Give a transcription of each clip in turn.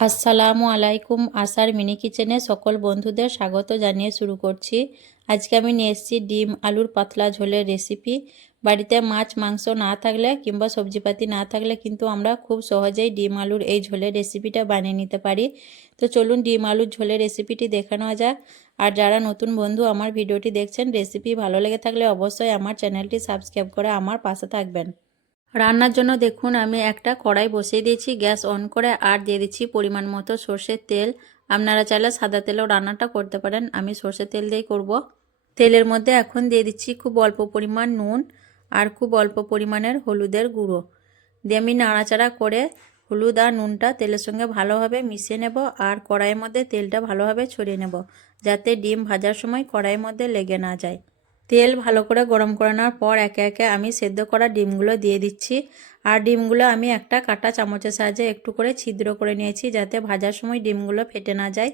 আসসালামু আলাইকুম। আশার মিনি কিচেনে সকল বন্ধুদের স্বাগত জানিয়ে শুরু করছি। আজকে আমি নিয়ে এসেছি ডিম আলুর পাতলা ঝোলের রেসিপি। বাড়িতে মাছ মাংস না থাকলে কিংবা সবজিপাতি না থাকলে কিন্তু আমরা খুব সহজেই ডিম আলুর এই ঝোলের রেসিপিটা বানিয়ে নিতে পারি। তো চলুন ডিম আলুর ঝোলের রেসিপিটি দেখে নেওয়া যাক। আর যারা নতুন বন্ধু আমার ভিডিওটি দেখছেন, রেসিপি ভালো লেগে থাকলে অবশ্যই আমার চ্যানেলটি সাবস্ক্রাইব করে আমার পাশে থাকবেন। রান্নার জন্য দেখুন আমি একটা কড়াই বসিয়ে দিয়েছি গ্যাস অন করে, আর দিয়ে দিচ্ছি পরিমাণ মতো সর্ষের তেল। আপনারা চাইলে সাদা তেলেও রান্নাটা করতে পারেন, আমি সর্ষের তেল দিয়েই করব। তেলের মধ্যে এখন দিয়ে দিচ্ছি খুব অল্প পরিমাণ নুন আর খুব অল্প পরিমাণের হলুদের গুঁড়ো দিয়ে আমি নাড়াচাড়া করে হলুদ আর নুনটা তেলের সঙ্গে ভালোভাবে মিশিয়ে নেব। আর কড়াইয়ের মধ্যে তেলটা ভালোভাবে ছড়িয়ে নেব, যাতে ডিম ভাজার সময় কড়াইয়ের মধ্যে লেগে না যায়। তেল ভালো করে গরম করানোর পর একে একে আমি সেদ্ধ করা ডিমগুলো দিয়ে দিচ্ছি। আর ডিমগুলো আমি একটা কাঁটা চামচের সাহায্যে একটু করে ছিদ্র করে নিয়েছি, যাতে ভাজার সময় ডিমগুলো ফেটে না যায়।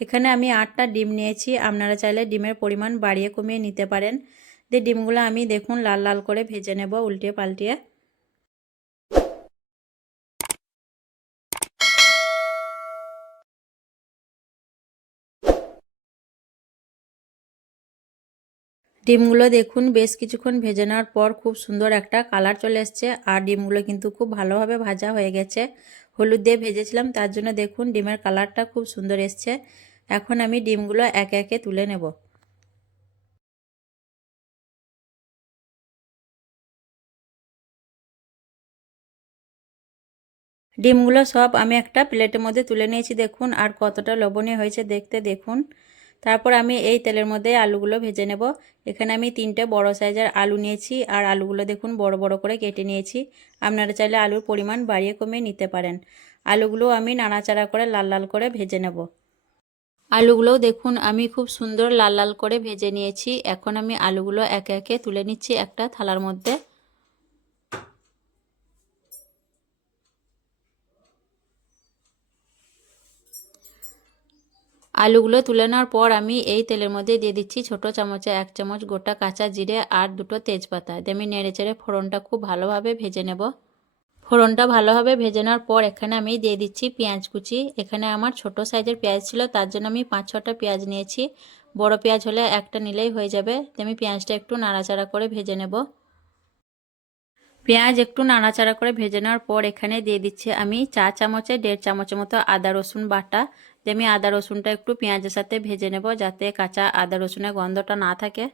এখানে আমি 8টা ডিম নিয়েছি, আপনারা চাইলে ডিমের পরিমাণ বাড়িয়ে কমিয়ে নিতে পারেন। দিয়ে ডিমগুলো আমি দেখুন লাল লাল করে ভেজে নেব উল্টিয়ে পাল্টিয়ে। ডিমগুলো দেখুন বেশ কিছুক্ষণ ভেজে নেওয়ার পর খুব সুন্দর একটা কালার চলে এসছে, আর ডিমগুলো কিন্তু খুব ভালোভাবে ভাজা হয়ে গেছে। হলুদ দিয়ে ভেজেছিলাম, তার জন্য দেখুন ডিমের কালারটা খুব সুন্দর এসছে। এখন আমি ডিমগুলো একে একে তুলে নেব। ডিমগুলো সব আমি একটা প্লেটের মধ্যে তুলে নিয়েছি দেখুন, আর কতটা লবণীয় হয়েছে দেখতে দেখুন। তারপর আমি এই তেলের মধ্যে আলুগুলো ভেজে নেব। এখানে আমি 3টে বড় সাইজের আলু নিয়েছি, আর আলুগুলো দেখুন বড় বড় করে কেটে নিয়েছি। আপনারা চাইলে আলুর পরিমাণ বাড়িয়ে কমিয়ে নিতে পারেন। আলুগুলো আমি নাড়াচাড়া করে লাল লাল করে ভেজে নেব। আলুগুলোও দেখুন আমি খুব সুন্দর লাল লাল করে ভেজে নিয়েছি। এখন আমি আলুগুলো একে একে তুলে নিচ্ছি একটা থালার মধ্যে। আলুগুলো তুলে নেওয়ার পর আমি এই তেলের মধ্যে দিয়ে দিচ্ছি ছোট চামচে 1 চামচ গোটা কাঁচা জিরে আর 2টো তেজপাতা দিয়ে আমি নেড়েচেড়ে ফোড়নটা খুব ভালোভাবে ভেজে নেব। ফোড়নটা ভালোভাবে ভেজে নেওয়ার পর এখানে আমি দিয়ে দিচ্ছি পেঁয়াজ কুচি। এখানে আমার ছোট সাইজের পেঁয়াজ ছিল, তার জন্য আমি 5-6টা পেঁয়াজ নিয়েছি। বড় পেঁয়াজ হলে একটা নিলেই হয়ে যাবে। আমি পেঁয়াজটা একটু নাড়াচাড়া করে ভেজে নেব। পেঁয়াজ একটু নাড়াচাড়া করে ভেজে নেওয়ার পর এখানে দিয়ে দিচ্ছি আমি 4 চামচে 1.5 চামচের মতো আদা রসুন বাটা। আমি আদা রসুনটা একটু পেঁয়াজের সাথে ভেজে নেব, যাতে কাঁচা আদা রসুনের গন্ধটা না থাকে।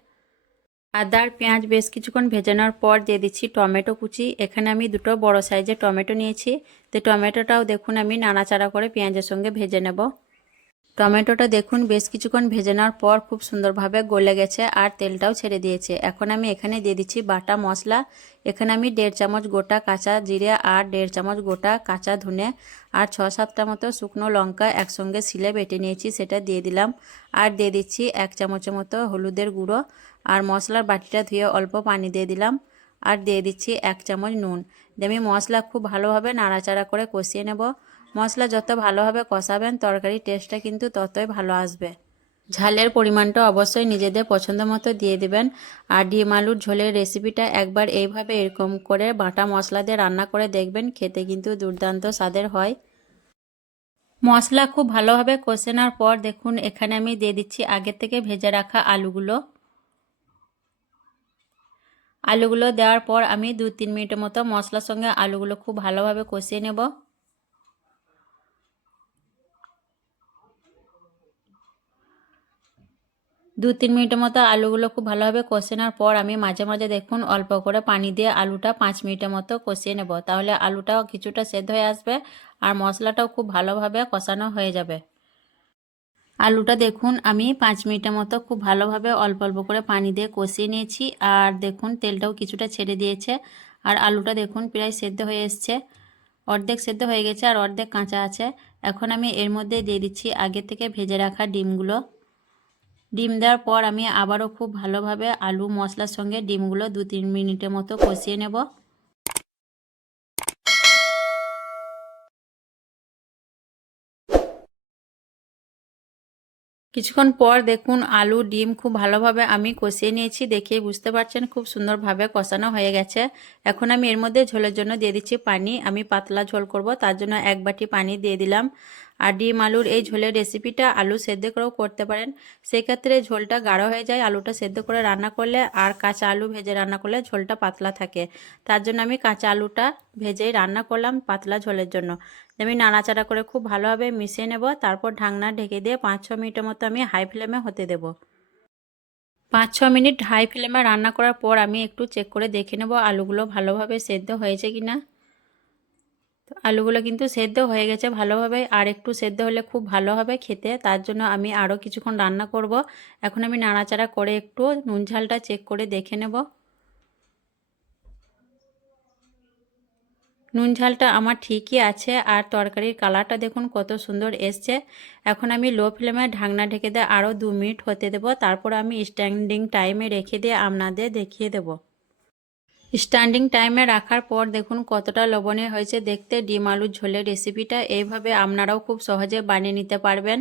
আদা আর পেঁয়াজ বেশ কিছুক্ষণ ভেজে নেওয়ার পর দিয়ে দিচ্ছি টমেটো কুচি। এখানে আমি 2টো বড় সাইজের টমেটো নিয়েছি। তো টমেটোটাও দেখুন আমি নাড়াচাড়া করে পেঁয়াজের সঙ্গে ভেজে নেব। টমেটোটা দেখুন বেশ কিছুক্ষণ ভেজে নেওয়ার পর খুব সুন্দরভাবে গলে গেছে আর তেলটাও ছেড়ে দিয়েছে। এখন আমি এখানে দিয়ে দিচ্ছি বাটা মশলা। এখানে আমি 1.5 চামচ গোটা কাঁচা জিরে আর 1.5 চামচ গোটা কাঁচা ধনে আর 6-7টা মতো শুকনো লঙ্কা একসঙ্গে শিলে বেটে নিয়েছি, সেটা দিয়ে দিলাম। আর দিয়ে দিচ্ছি 1 চামচের মতো হলুদের গুঁড়ো। আর মশলার বাটিটা ধুয়ে অল্প পানি দিয়ে দিলাম। আর দিয়ে দিচ্ছি 1 চামচ নুন। দিয়ে আমি মশলা খুব ভালোভাবে নাড়াচাড়া করে কষিয়ে নেব। মশলা যত ভালোভাবে কষাবেন তরকারির টেস্টটা কিন্তু ততই ভালো আসবে। ঝালের পরিমাণটা অবশ্যই নিজেদের পছন্দ মতো দিয়ে দেবেন। আর ডিম আলুর ঝোলের রেসিপিটা একবার এইভাবে এরকম করে বাটা মশলা দিয়ে রান্না করে দেখবেন, খেতে কিন্তু দুর্দান্ত স্বাদের হয়। মশলা খুব ভালোভাবে কষে নেওয়ার পর দেখুন এখানে আমি দিয়ে দিচ্ছি আগে থেকে ভেজে রাখা আলুগুলো। আলুগুলো দেওয়ার পর আমি 2-3 মিনিটের মতো মশলার সঙ্গে আলুগুলো খুব ভালোভাবে কষিয়ে নেব। 2-3 মিনিটের মতো আলুগুলো খুব ভালোভাবে কষে নেওয়ার পর আমি মাঝে মাঝে দেখুন অল্প করে পানি দিয়ে আলুটা 5 মিনিটের মতো কষিয়ে নেব, তাহলে আলুটাও কিছুটা সেদ্ধ হয়ে আসবে আর মশলাটাও খুব ভালোভাবে কষানো হয়ে যাবে। আলুটা দেখুন আমি 5 মিনিটের মতো খুব ভালোভাবে অল্প অল্প করে পানি দিয়ে কষিয়ে নিয়েছি, আর দেখুন তেলটাও কিছুটা ছেড়ে দিয়েছে। আর আলুটা দেখুন প্রায় সেদ্ধ হয়ে এসছে, অর্ধেক সেদ্ধ হয়ে গেছে আর অর্ধেক কাঁচা আছে। এখন আমি এর মধ্যে দিয়ে দিচ্ছি আগে থেকে ভেজে রাখা ডিমগুলো। ডিম দেওয়ার পর আমি আবারও খুব ভালোভাবে আলু মশলার সঙ্গে ডিমগুলো 2-3 মিনিটের মতো কষিয়ে নেব। কিছুক্ষণ পর দেখুন আলু ডিম খুব ভালোভাবে আমি কষিয়ে নিয়েছি, দেখেই বুঝতে পারছেন খুব সুন্দরভাবে কষানো হয়ে গেছে। এখন আমি এর মধ্যে ঝোলের জন্য দিয়ে দিচ্ছি পানি। আমি পাতলা ঝোল করব, তার জন্য 1 বাটি পানি দিয়ে দিলাম। আর ডিম আলুর এই ঝোলের রেসিপিটা আলু সেদ্ধ করেও করতে পারেন, সেক্ষেত্রে ঝোলটা গাঢ় হয়ে যায় আলুটা সেদ্ধ করে রান্না করলে, আর কাঁচা আলু ভেজে রান্না করলে ঝোলটা পাতলা থাকে। তার জন্য আমি কাঁচা আলুটা ভেজেই রান্না করলাম পাতলা ঝোলের জন্য। আমি নাড়াচাড়া করে খুব ভালোভাবে মিশিয়ে নেব, তারপর ঢাকনা ঢেকে দিয়ে 5-6 মিনিটের মতো আমি হাই ফ্লেমে হতে দেব। 5-6 মিনিট হাই ফ্লেমে রান্না করার পর আমি একটু চেক করে দেখে নেব আলুগুলো ভালোভাবে সেদ্ধ হয়েছে কিনা। তো আলুগুলো কিন্তু সেদ্ধ হয়ে গেছে ভালোভাবে, আর একটু সেদ্ধ হলে খুব ভালো হবে খেতে, তার জন্য আমি আরও কিছুক্ষণ রান্না করব। এখন আমি নাড়াচাড়া করে একটু নুন ঝালটা চেক করে দেখে নেব। নুন ঝালটা আমার ঠিকই আছে, আর তরকারির কালারটা দেখুন কত সুন্দর এসছে। এখন আমি লো ফ্লেমে ঢাকনা ঢেকে দিয়ে আরও 2 মিনিট হতে দেব, তারপর আমি স্ট্যান্ডিং টাইমে রেখে দিয়ে আপনাদের দেখিয়ে দেব। স্ট্যান্ডিং টাইমে রাখার পর দেখুন কতটা লবণীয় হয়েছে দেখতে ডিম আলুর ঝোলের রেসিপিটা। এইভাবে আপনারাও খুব সহজে বানিয়ে নিতে পারবেন।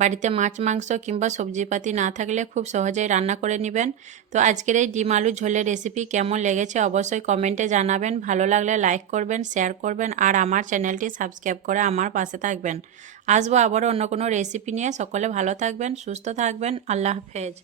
বাড়িতে মাছ মাংস কিংবা সবজিপাতি না থাকলে খুব সহজেই রান্না করে নেবেন। তো আজকের এই ডিম আলুর ঝোলের রেসিপি কেমন লেগেছে অবশ্যই কমেন্টে জানাবেন। ভালো লাগলে লাইক করবেন, শেয়ার করবেন, আর আমার চ্যানেলটি সাবস্ক্রাইব করে আমার পাশে থাকবেন। আসবো আবারও অন্য কোনো রেসিপি নিয়ে। সকলে ভালো থাকবেন, সুস্থ থাকবেন। আল্লাহ হাফেজ।